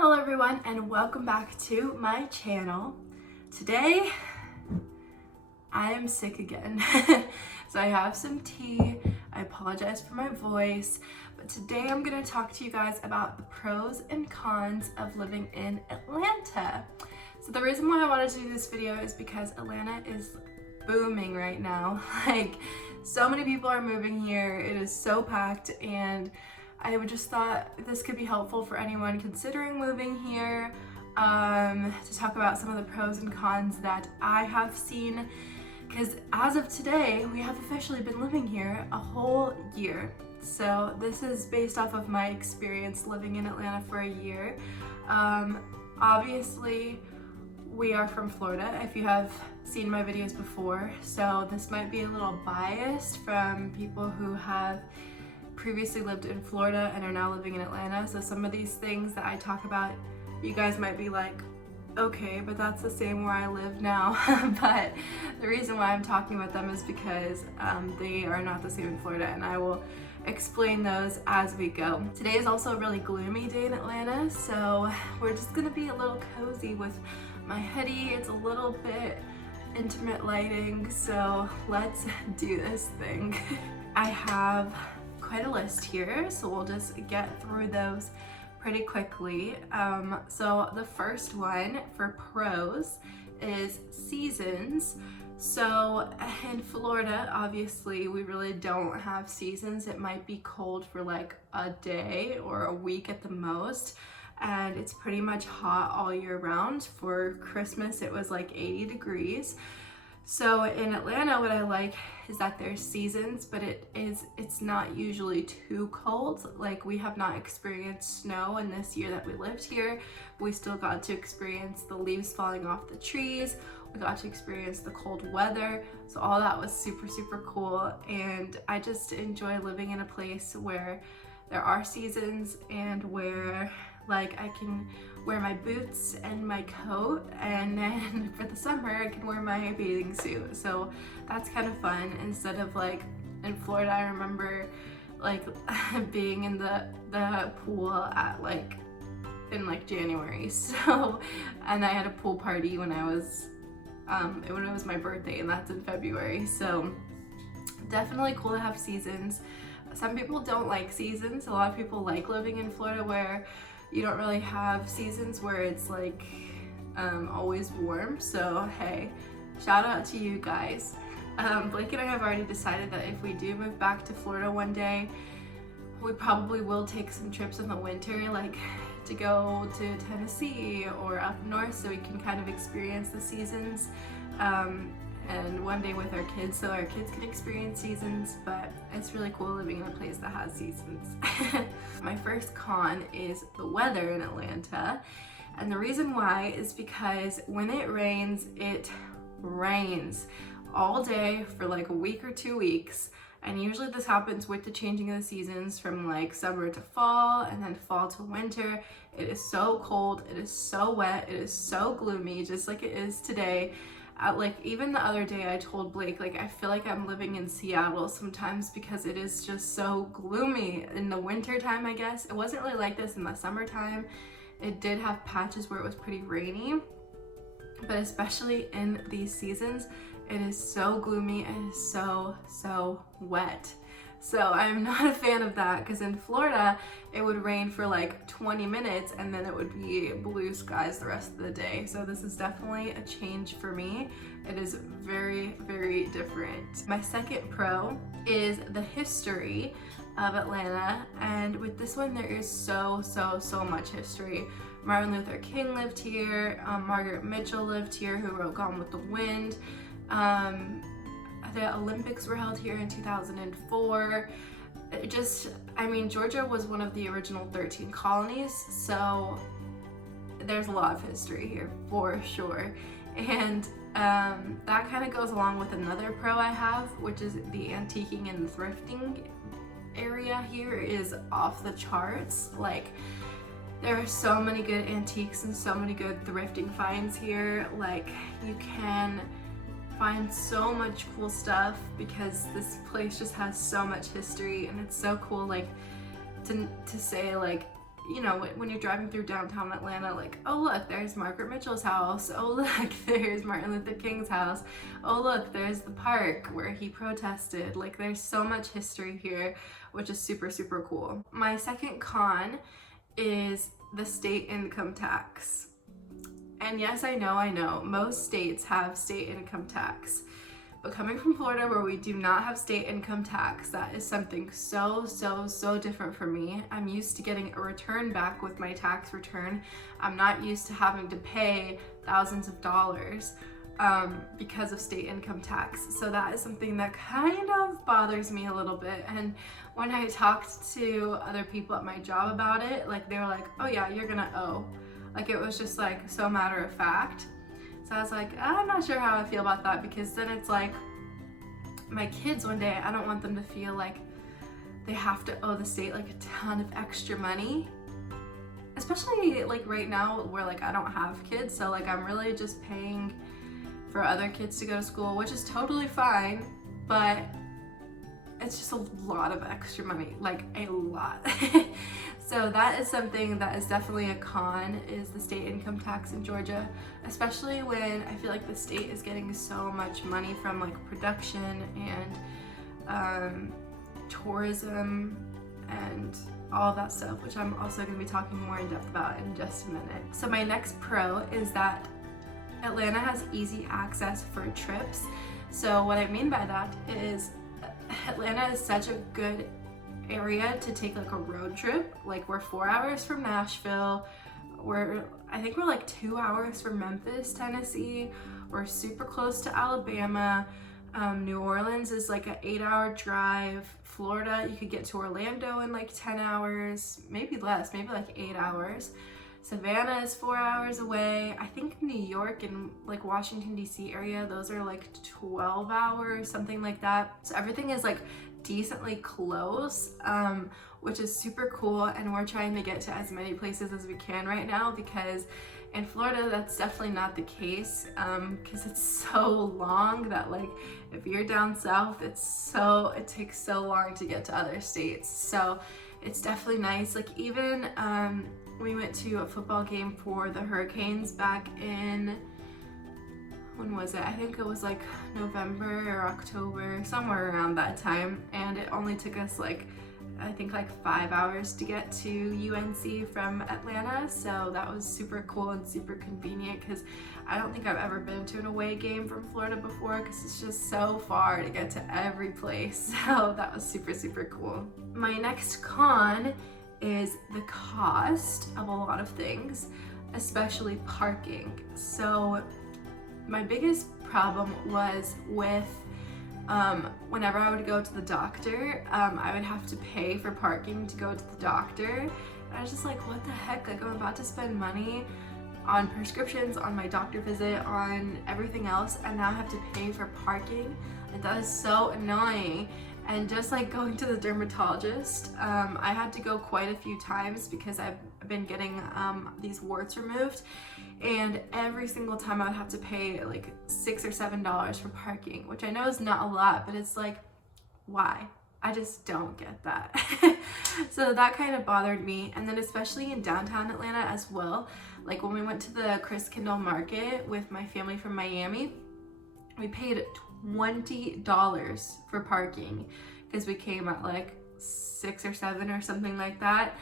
Hello everyone and welcome back to my channel. Today I am sick again. So I have some tea. I apologize for my voice, but today I'm going to talk to you guys about the pros and cons of living in Atlanta. So the reason why I wanted to do this video is because Atlanta is booming right now. Like, so many people are moving here. It is so packed, and I would just thought this could be helpful for anyone considering moving here, to talk about some of the pros and cons that I have seen, because as of today, we have officially been living here a whole year. So this is based off of my experience living in Atlanta for a year. Obviously, we are from Florida, if you have seen my videos before, so this might be a little biased from people who have previously lived in Florida and are now living in Atlanta. So some of these things that I talk about, you guys might be like, okay, but that's the same where I live now. But the reason why I'm talking about them is because they are not the same in Florida, and I will explain those as we go. Today is also a really gloomy day in Atlanta, so we're just gonna be a little cozy with my hoodie. It's a little bit intimate lighting, so let's do this thing. I have quite a list here, so we'll just get through those pretty quickly. So the first one for pros is seasons. So in Florida, obviously, we really don't have seasons. It might be cold for like a day or a week at the most, and it's pretty much hot all year round. For Christmas, it was like 80 degrees. So in Atlanta, what I like is that there's seasons, but it's not usually too cold. Like, we have not experienced snow in this year that we lived here. We still got to experience the leaves falling off the trees. We got to experience the cold weather. So all that was super, super cool. And I just enjoy living in a place where there are seasons and where like I can wear my boots and my coat, and then for the summer I can wear my bathing suit. So that's kind of fun, instead of like in Florida, I remember like being in the pool at in January. So, and I had a pool party when it was my birthday, and that's in February. So definitely cool to have seasons. Some people don't like seasons. A lot of people like living in Florida where you don't really have seasons, where it's like always warm. So hey, shout out to you guys. Blake and I have already decided that if we do move back to Florida one day, we probably will take some trips in the winter, like to go to Tennessee or up north, so we can kind of experience the seasons, and one day with our kids, so our kids can experience seasons. But it's really cool living in a place that has seasons. My first con is the weather in Atlanta, and the reason why is because when it rains all day for like a week or 2 weeks. And usually this happens with the changing of the seasons from like summer to fall, and then fall to winter. It is so cold, it is so wet, it is so gloomy, just like it is today. Like, even the other day I told Blake, like, I feel like I'm living in Seattle sometimes, because it is just so gloomy in the winter time. I guess it wasn't really like this in the summertime. It did have patches where it was pretty rainy, but especially in these seasons, it is so gloomy and so wet. So I'm not a fan of that, because in Florida it would rain for like 20 minutes and then it would be blue skies the rest of the day. So this is definitely a change for me. It is very, very different. My second pro is the history of Atlanta, and with this one there is so much history. Martin Luther King lived here, Margaret Mitchell lived here, who wrote Gone with the Wind. The Olympics were held here in 2004. Georgia was one of the original 13 colonies, so there's a lot of history here for sure. And that kind of goes along with another pro I have, which is the antiquing and thrifting area here is off the charts. Like, there are so many good antiques and so many good thrifting finds here. Like, you can find so much cool stuff because this place just has so much history, and it's so cool, like, to say, like, you know, when you're driving through downtown Atlanta, like, oh look, there's Margaret Mitchell's house. Oh look, there's Martin Luther King's house. Oh look, there's the park where he protested. Like, there's so much history here, which is super, super cool. My second con is the state income tax. And yes, I know, most states have state income tax. But coming from Florida, where we do not have state income tax, that is something so different for me. I'm used to getting a return back with my tax return. I'm not used to having to pay thousands of dollars because of state income tax. So that is something that kind of bothers me a little bit. And when I talked to other people at my job about it, like, they were like, oh yeah, you're gonna owe. Like, it was just like so matter of fact. So I was like, I'm not sure how I feel about that, because then it's like, my kids one day, I don't want them to feel like they have to owe the state like a ton of extra money. Especially like right now where like I don't have kids, so like I'm really just paying for other kids to go to school, which is totally fine, but it's just a lot of extra money, like a lot. So that is something that is definitely a con, is the state income tax in Georgia, especially when I feel like the state is getting so much money from like production and tourism and all that stuff, which I'm also going to be talking more in depth about in just a minute. So my next pro is that Atlanta has easy access for trips. So what I mean by that is Atlanta is such a good area to take like a road trip. Like, we're 4 hours from Nashville. I think we're like 2 hours from Memphis, Tennessee. We're super close to Alabama. New Orleans is like an 8-hour drive. Florida, you could get to Orlando in like 10 hours, maybe less, maybe like 8 hours. Savannah is 4 hours away. I think New York and like Washington DC area, those are like 12 hours, something like that. So everything is like decently close, which is super cool, and we're trying to get to as many places as we can right now, because in Florida that's definitely not the case, because it's so long that like if you're down south, it takes so long to get to other states. So it's definitely nice. Like, even we went to a football game for the Hurricanes back in, when was it? I think it was like November or October, somewhere around that time. And it only took us like, I think like 5 hours to get to UNC from Atlanta. So that was super cool and super convenient, because I don't think I've ever been to an away game from Florida before, because it's just so far to get to every place. So that was super cool. My next con is the cost of a lot of things, especially parking. So my biggest problem was with whenever I would go to the doctor, I would have to pay for parking to go to the doctor. And I was just like, what the heck? Like, I'm about to spend money on prescriptions, on my doctor visit, on everything else, and now I have to pay for parking. Like, that is so annoying. And just like going to the dermatologist, I had to go quite a few times because I've been getting these warts removed, and every single time I would have to pay like $6 or $7 for parking, which I know is not a lot, but it's like, why? I just don't get that. So that kind of bothered me. And then especially in downtown Atlanta as well, like when we went to the Chris Kindle Market with my family from Miami, we paid $20 for parking because we came at like 6 or 7 or something like that.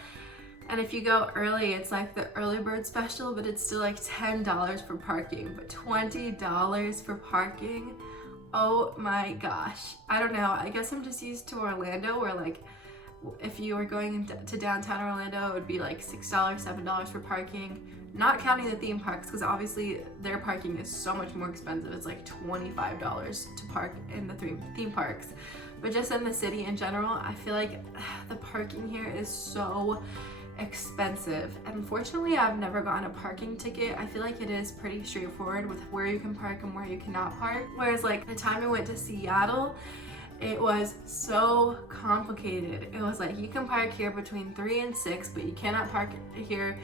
And if you go early, it's like the early bird special, but it's still like $10 for parking. But $20 for parking, oh my gosh. I don't know, I guess I'm just used to Orlando, where like if you were going to downtown Orlando, it would be like $6, $7 for parking, not counting the theme parks, because obviously their parking is so much more expensive. It's like $25 to park in the theme parks. But just in the city in general, I feel like the parking here is so expensive. And unfortunately, I've never gotten a parking ticket. I feel like it is pretty straightforward with where you can park and where you cannot park. Whereas like the time I went to Seattle, it was so complicated. It was like, you can park here between 3 and 6, but you cannot park here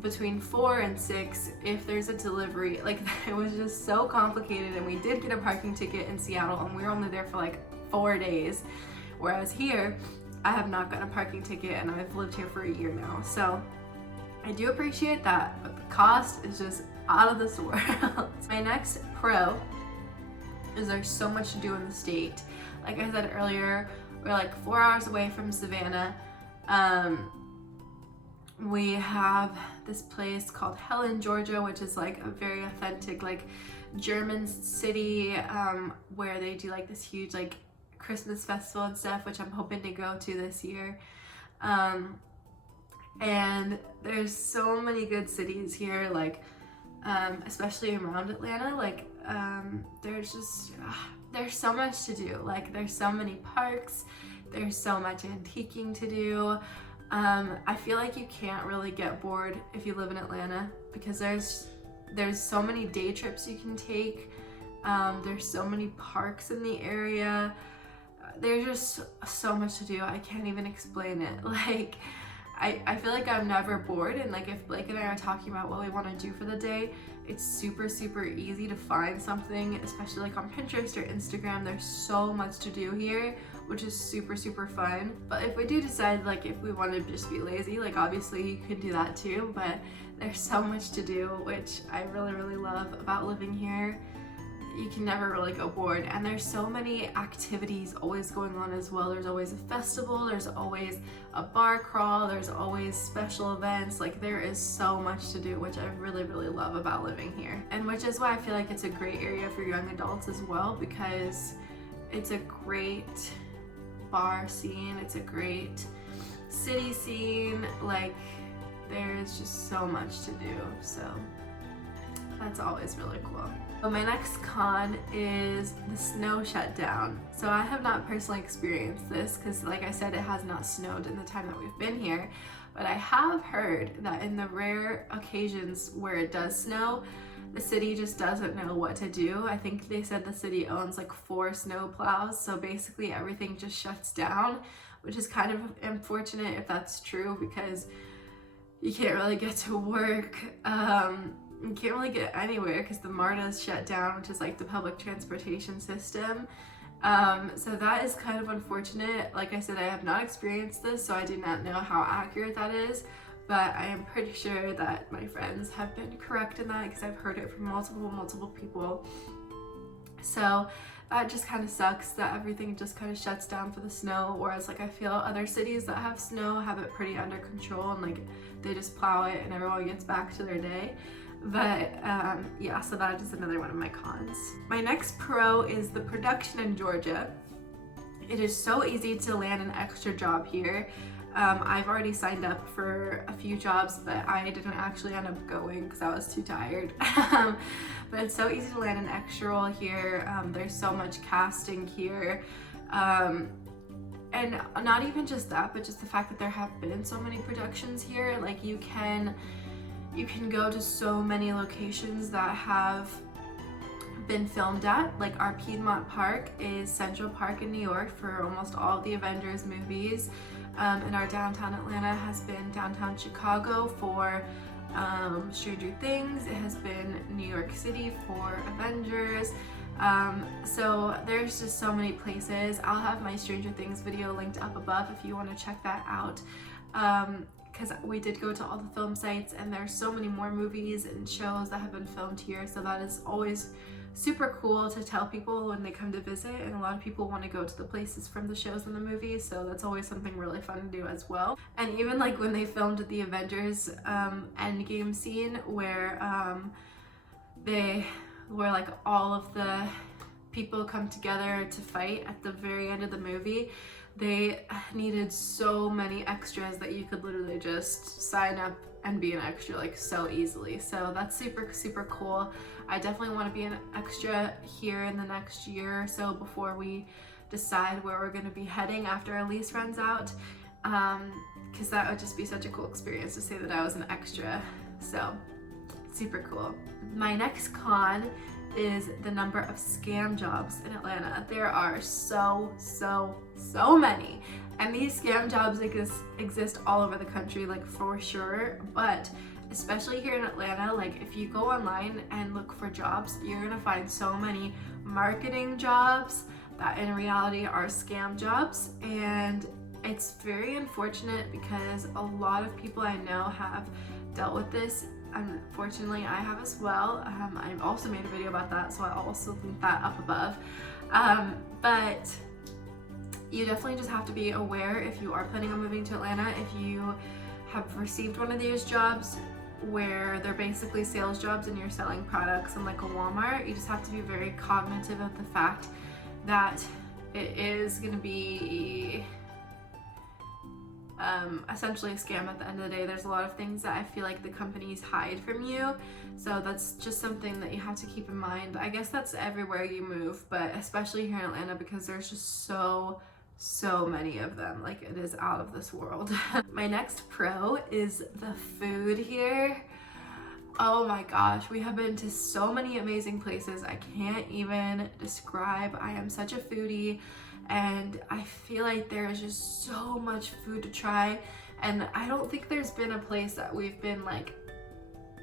between 4 and 6 if there's a delivery. Like, it was just so complicated. And we did get a parking ticket in Seattle, and we were only there for like 4 days. Whereas here, I have not gotten a parking ticket, and I've lived here for a year now. So I do appreciate that, but the cost is just out of this world. My next pro is there's so much to do in the state. Like I said earlier, we're like 4 hours away from Savannah. We have this place called Helen, Georgia, which is like a very authentic like German city, where they do like this huge like Christmas festival and stuff, which I'm hoping to go to this year. And there's so many good cities here, like especially around Atlanta. Like there's so much to do. Like there's so many parks, there's so much antiquing to do. I feel like you can't really get bored if you live in Atlanta, because there's so many day trips you can take. There's so many parks in the area. There's just so much to do. I can't even explain it. Like I feel like I'm never bored, and like if Blake and I are talking about what we want to do for the day, it's super easy to find something, especially like on Pinterest or Instagram. There's so much to do here, which is super fun. But if we do decide like if we want to just be lazy, like obviously you can do that too, but there's so much to do, which I really love about living here. You can never really go bored, and there's so many activities always going on as well. There's always a festival, there's always a bar crawl, there's always special events. Like there is so much to do, which I really love about living here, and which is why I feel like it's a great area for young adults as well, because it's a great bar scene, it's a great city scene. Like there's just so much to do, so that's always really cool. So my next con is the snow shutdown. So I have not personally experienced this because, like I said, it has not snowed in the time that we've been here, but I have heard that in the rare occasions where it does snow, the city just doesn't know what to do. I think they said the city owns like 4 snow plows, so basically everything just shuts down, which is kind of unfortunate if that's true, because you can't really get to work. You can't really get anywhere because the MARTA is shut down, which is like the public transportation system. So that is kind of unfortunate. Like I said, I have not experienced this, so I do not know how accurate that is, but I am pretty sure that my friends have been correct in that because I've heard it from multiple people. So that just kind of sucks that everything just kind of shuts down for the snow, whereas like I feel other cities that have snow have it pretty under control, and like they just plow it and everyone gets back to their day. But yeah, so that is another one of my cons. My next pro is the production in Georgia. It is so easy to land an extra job here. I've already signed up for a few jobs, but I didn't actually end up going because I was too tired. But it's so easy to land an extra role here. There's so much casting here. And not even just that, but just the fact that there have been so many productions here. Like you can go to so many locations that have been filmed at. Like our Piedmont Park is Central Park in New York for almost all of the Avengers movies. And our downtown Atlanta has been downtown Chicago for Stranger Things. It has been New York City for Avengers. So there's just so many places. I'll have my Stranger Things video linked up above if you want to check that out. Because we did go to all the film sites, and there's so many more movies and shows that have been filmed here, so that is always super cool to tell people when they come to visit, and a lot of people want to go to the places from the shows and the movies, so that's always something really fun to do as well. And even like when they filmed the Avengers Endgame scene where like all of the people come together to fight at the very end of the movie, they needed so many extras that you could literally just sign up and be an extra like so easily. So that's super cool. I definitely want to be an extra here in the next year or so before we decide where we're going to be heading after our lease runs out, because that would just be such a cool experience to say that I was an extra. So super cool. My next con is the number of scam jobs in Atlanta. There are so many, and these scam jobs exist all over the country, like for sure, but especially here in Atlanta, like if you go online and look for jobs, you're gonna find so many marketing jobs that in reality are scam jobs. And it's very unfortunate because a lot of people I know have dealt with this. Unfortunately, I have as well. I've also made a video about that, so I'll also link that up above. But you definitely just have to be aware if you are planning on moving to Atlanta. If you have received one of these jobs where they're basically sales jobs and you're selling products in like a Walmart, you just have to be very cognitive of the fact that it is going to be essentially a scam at the end of the day. There's a lot of things that I feel like the companies hide from you, so that's just something that you have to keep in mind. I guess that's everywhere you move, but especially here in Atlanta, because there's just so many of them. Like, it is out of this world. My next pro is the food here. Oh my gosh, we have been to so many amazing places I can't even describe. I am such a foodie, and I feel like there is just so much food to try, and I don't think there's been a place that we've been like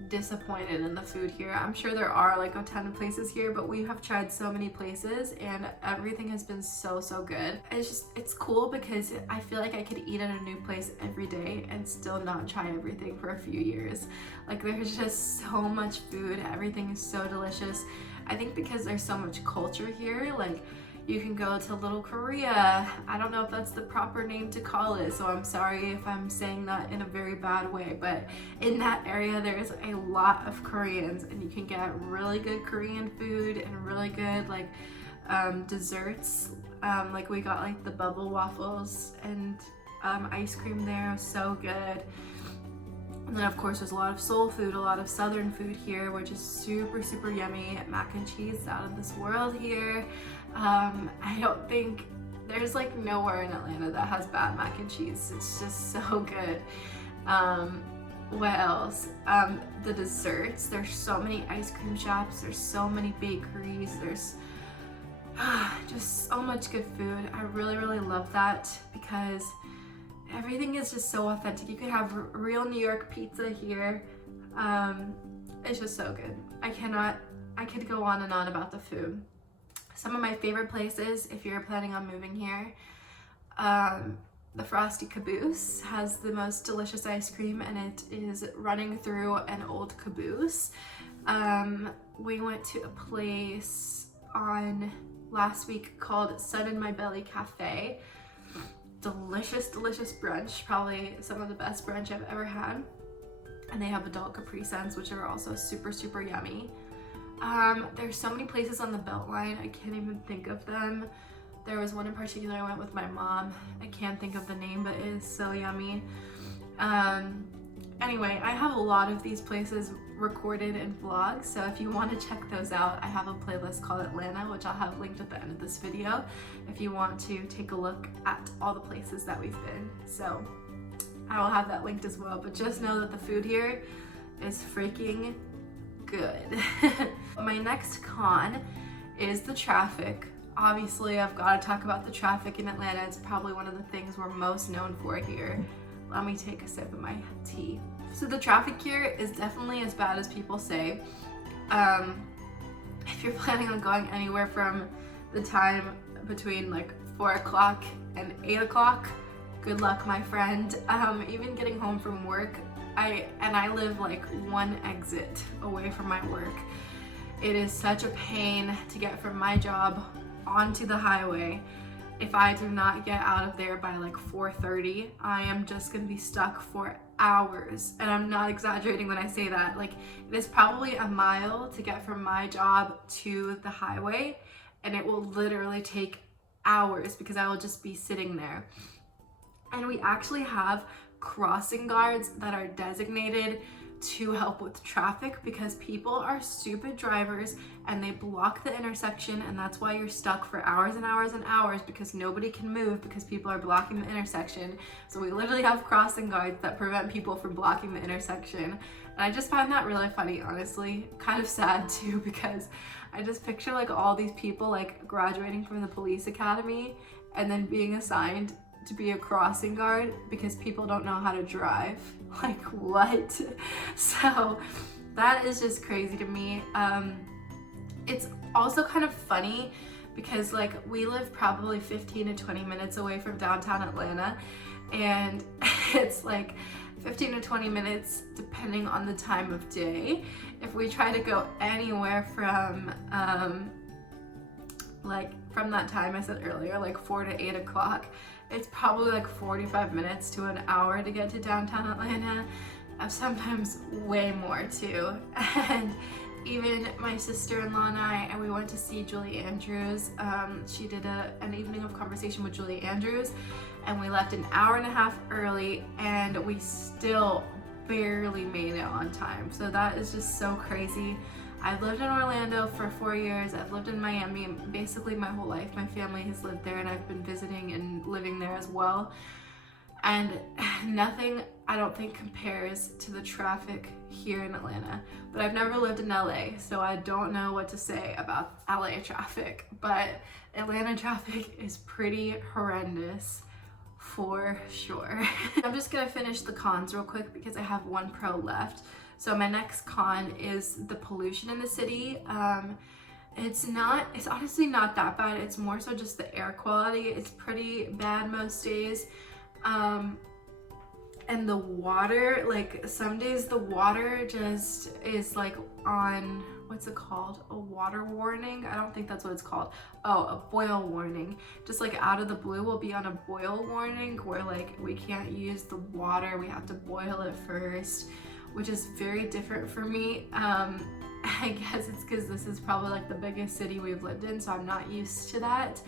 disappointed in the food here. I'm sure there are like a ton of places here, but we have tried so many places and everything has been so good. It's cool because I feel like I could eat at a new place every day and still not try everything for a few years. Like, there's just so much food, everything is so delicious. I think because there's so much culture here, like, you can go to Little Korea. I don't know if that's the proper name to call it, so I'm sorry if I'm saying that in a very bad way, but in that area there's a lot of Koreans, and you can get really good Korean food and really good like desserts. Like, we got like the bubble waffles and ice cream there, so good. And then of course there's a lot of soul food, a lot of southern food here, which is super yummy. Mac and cheese out of this world here. I don't think there's like nowhere in Atlanta that has bad mac and cheese. It's just so good. What else? The desserts. There's so many ice cream shops. There's so many bakeries. There's just so much good food. I really love that because everything is just so authentic. You could have real New York pizza here. It's just so good. I could go on and on about the food. Some of my favorite places, if you're planning on moving here, the Frosty Caboose has the most delicious ice cream, and it is running through an old caboose. We went to a place on last week called Sun in My Belly Cafe. Delicious brunch, probably some of the best brunch I've ever had. And they have adult Capri Suns, which are also super yummy. There's so many places on the Beltline, I can't even think of them. There was one in particular I went with my mom. I can't think of the name, but it is so yummy. Anyway, I have a lot of these places recorded in vlogs, so if you want to check those out, I have a playlist called Atlanta, which I'll have linked at the end of this video if you want to take a look at all the places that we've been. So I will have that linked as well, but just know that the food here is freaking good. My next con is the traffic. Obviously, I've got to talk about the traffic in Atlanta. It's probably one of the things we're most known for here. Let me take a sip of my tea. So the traffic here is definitely as bad as people say. If you're planning on going anywhere from the time between like 4 o'clock and 8 o'clock, good luck, my friend. Even getting home from work, I live like one exit away from my work. It is such a pain to get from my job onto the highway. If I do not get out of there by like 4:30, I am just gonna be stuck for hours. And I'm not exaggerating when I say that. Like, it is probably a mile to get from my job to the highway, and it will literally take hours because I will just be sitting there. And we actually have crossing guards that are designated to help with traffic because people are stupid drivers and they block the intersection, and that's why you're stuck for hours and hours because nobody can move because people are blocking the intersection. So we literally have crossing guards that prevent people from blocking the intersection. And I just find that really funny, honestly. Kind of sad too, because I just picture like all these people like graduating from the police academy and then being assigned to be a crossing guard because people don't know how to drive. Like, what? So that is just crazy to me. It's also kind of funny because like we live probably 15 to 20 minutes away from downtown Atlanta, and it's like 15 to 20 minutes depending on the time of day. If we try to go anywhere from from that time I said earlier, like 4 to 8 o'clock, it's probably like 45 minutes to an hour to get to downtown Atlanta. Sometimes way more too. And even my sister-in-law and we went to see Julie Andrews. She did an evening of conversation with Julie Andrews, and we left an hour and a half early, and we still barely made it on time. So that is just so crazy. I've lived in Orlando for 4 years. I've lived in Miami basically my whole life. My family has lived there, and I've been visiting and living there as well. And nothing, I don't think, compares to the traffic here in Atlanta. But I've never lived in LA, so I don't know what to say about LA traffic. But Atlanta traffic is pretty horrendous for sure. I'm just gonna finish the cons real quick because I have one pro left. So my next con is the pollution in the city. It's honestly not that bad. It's more so just the air quality. It's pretty bad most days. And the water, like some days the water just is like on, what's it called? A water warning? I don't think that's what it's called. Oh, a boil warning. Just like out of the blue, we'll be on a boil warning where like we can't use the water. We have to boil it first, which is very different for me. I guess it's because this is probably like the biggest city we've lived in, so I'm not used to that.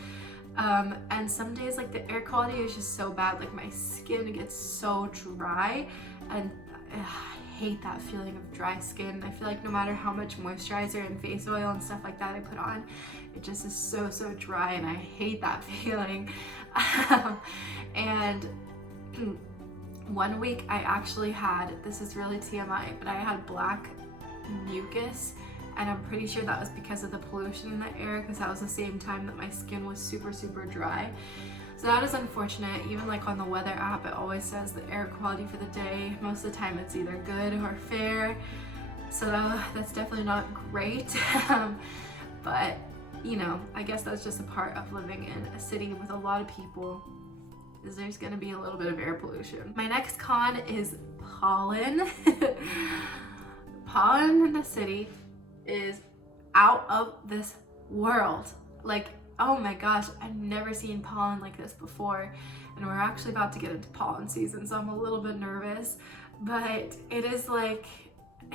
And some days like the air quality is just so bad, like my skin gets so dry, and I hate that feeling of dry skin. I feel like no matter how much moisturizer and face oil and stuff like that I put on, it just is so dry, and I hate that feeling. And 1 week I actually had, this is really TMI, but I had black mucus, and I'm pretty sure that was because of the pollution in the air, because that was the same time that my skin was super dry. So that is unfortunate. Even like on the weather app, it always says the air quality for the day. Most of the time it's either good or fair. So that's definitely not great. But you know, I guess that's just a part of living in a city with a lot of people, is there's gonna be a little bit of air pollution. My next con is pollen. Pollen in the city is out of this world. Like, oh my gosh, I've never seen pollen like this before. And we're actually about to get into pollen season, so I'm a little bit nervous. But it is like,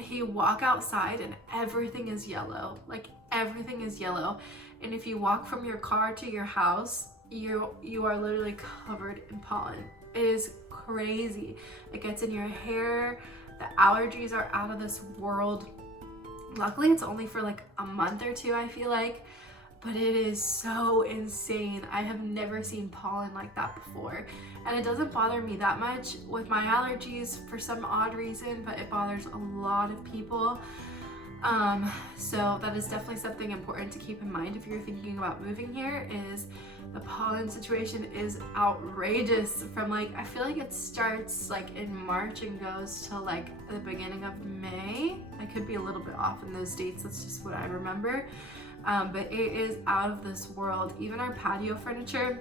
you walk outside and everything is yellow. Like, everything is yellow. And if you walk from your car to your house, you are literally covered in pollen. It is crazy. It gets in your hair. The allergies are out of this world. Luckily, it's only for like a month or two, I feel like, but it is so insane. I have never seen pollen like that before. And it doesn't bother me that much with my allergies for some odd reason, but it bothers a lot of people. So that is definitely something important to keep in mind if you're thinking about moving here, is the pollen situation is outrageous. From like, I feel like it starts like in March and goes till like the beginning of May. I could be a little bit off in those dates, that's just what I remember. But it is out of this world. Even our patio furniture,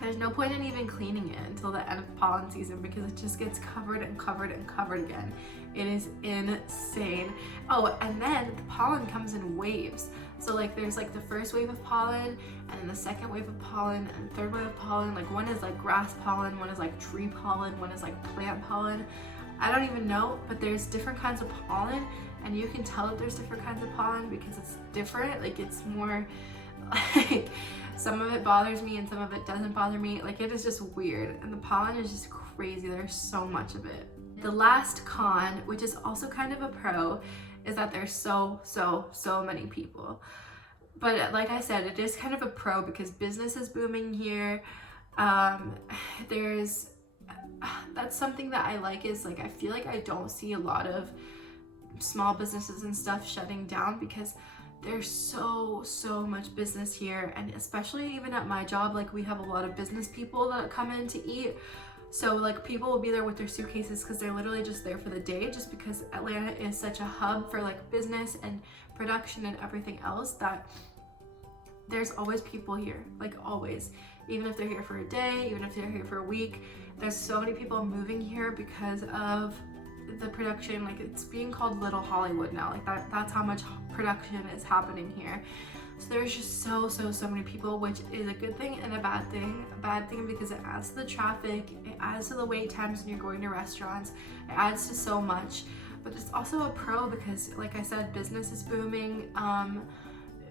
there's no point in even cleaning it until the end of pollen season, because it just gets covered and covered and covered again. It is insane. Oh, and then the pollen comes in waves. So like there's like the first wave of pollen, and then the second wave of pollen, and third wave of pollen. Like one is like grass pollen, one is like tree pollen, one is like plant pollen. I don't even know, but there's different kinds of pollen, and you can tell that there's different kinds of pollen because it's different. Like it's more like, some of it bothers me and some of it doesn't bother me. Like it is just weird, and the pollen is just crazy. There's so much of it. The last con, which is also kind of a pro, is that there's so many people. But like I said, it is kind of a pro because business is booming here. That's something that I like, is like I feel like I don't see a lot of small businesses and stuff shutting down, because there's so much business here. And especially even at my job, like we have a lot of business people that come in to eat. So like people will be there with their suitcases because they're literally just there for the day, just because Atlanta is such a hub for like business and production and everything else, that there's always people here, like always. Even if they're here for a day, even if they're here for a week, There's so many people moving here because of the production. Like, it's being called Little Hollywood now. Like, that's how much production is happening here. So there's just so many people, which is a good thing and a bad thing. A bad thing because it adds to the traffic, it adds to the wait times when you're going to restaurants, it adds to so much. But it's also a pro because, like I said, business is booming.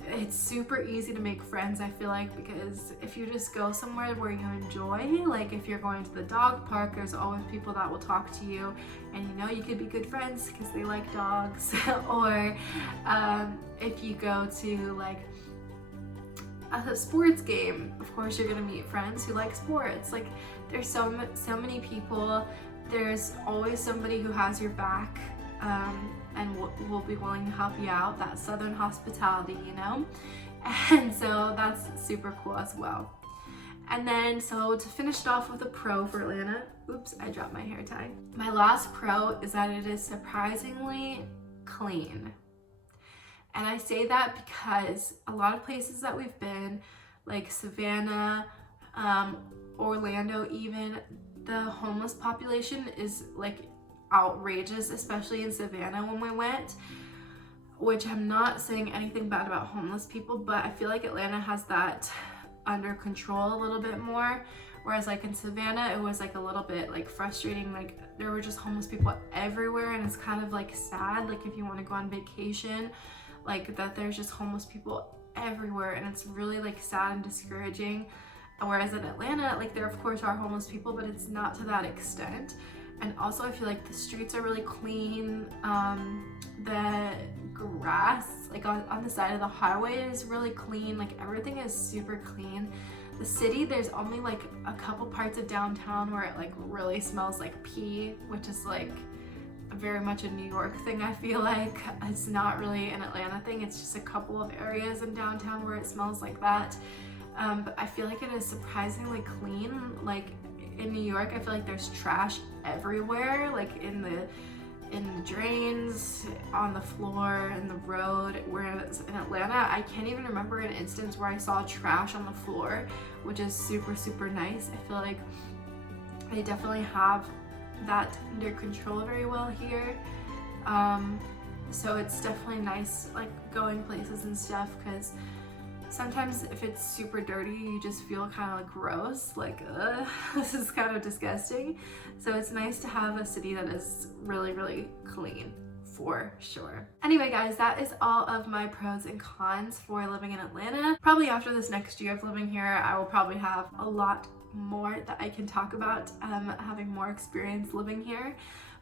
It's super easy to make friends, I feel like, because if you just go somewhere where you enjoy, like if you're going to the dog park, there's always people that will talk to you, and you know you could be good friends because they like dogs. Or if you go to like a sports game, of course you're gonna meet friends who like sports. Like, there's so many people. There's always somebody who has your back, and will be willing to help you out. That Southern hospitality, you know? And so that's super cool as well. And then, so to finish it off with a pro for Atlanta, oops, I dropped my hair tie. My last pro is that it is surprisingly clean. And I say that because a lot of places that we've been, like Savannah, Orlando even, the homeless population is like outrageous, especially in Savannah when we went, which I'm not saying anything bad about homeless people, but I feel like Atlanta has that under control a little bit more, whereas like in Savannah it was like a little bit like frustrating. Like, there were just homeless people everywhere, and it's kind of like sad, like if you want to go on vacation, like that there's just homeless people everywhere, and it's really like sad and discouraging. Whereas in Atlanta, like, there of course are homeless people, but it's not to that extent. And also I feel like the streets are really clean. The grass, like on the side of the highway, is really clean. Like, everything is super clean. The city, there's only like a couple parts of downtown where it like really smells like pee, which is like very much a New York thing, I feel like. It's not really an Atlanta thing. It's just a couple of areas in downtown where it smells like that. But I feel like it is surprisingly clean. Like, in New York, I feel like there's trash everywhere, like in the drains, on the floor, in the road. Whereas in Atlanta, I can't even remember an instance where I saw trash on the floor, which is super nice. I feel like they definitely have that under control very well here. So it's definitely nice, like, going places and stuff, because sometimes if it's super dirty, you just feel kind of like gross, like, this is kind of disgusting. So it's nice to have a city that is really clean, for sure. Anyway guys, that is all of my pros and cons for living in Atlanta. Probably after this next year of living here, I will probably have a lot more that I can talk about, having more experience living here.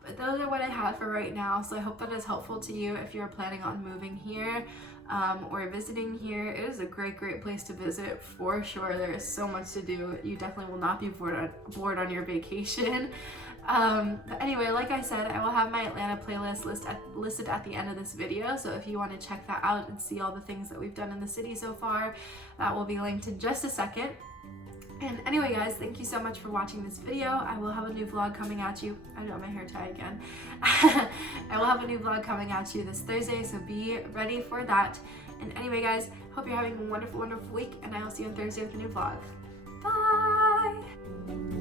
But those are what I have for right now, so I hope that is helpful to you if you're planning on moving here, or visiting here. It is a great place to visit, for sure. There is so much to do. You definitely will not be bored on your vacation. But anyway, like I said, I will have my Atlanta playlist listed at the end of this video, so if you want to check that out and see all the things that we've done in the city so far, that will be linked in just a second. And anyway guys, thank you so much for watching this video. I will have a new vlog coming at you. I got my hair tie again. I will have a new vlog coming at you this Thursday, so be ready for that. And anyway guys, hope you're having a wonderful week, and I will see you on Thursday with a new vlog. Bye!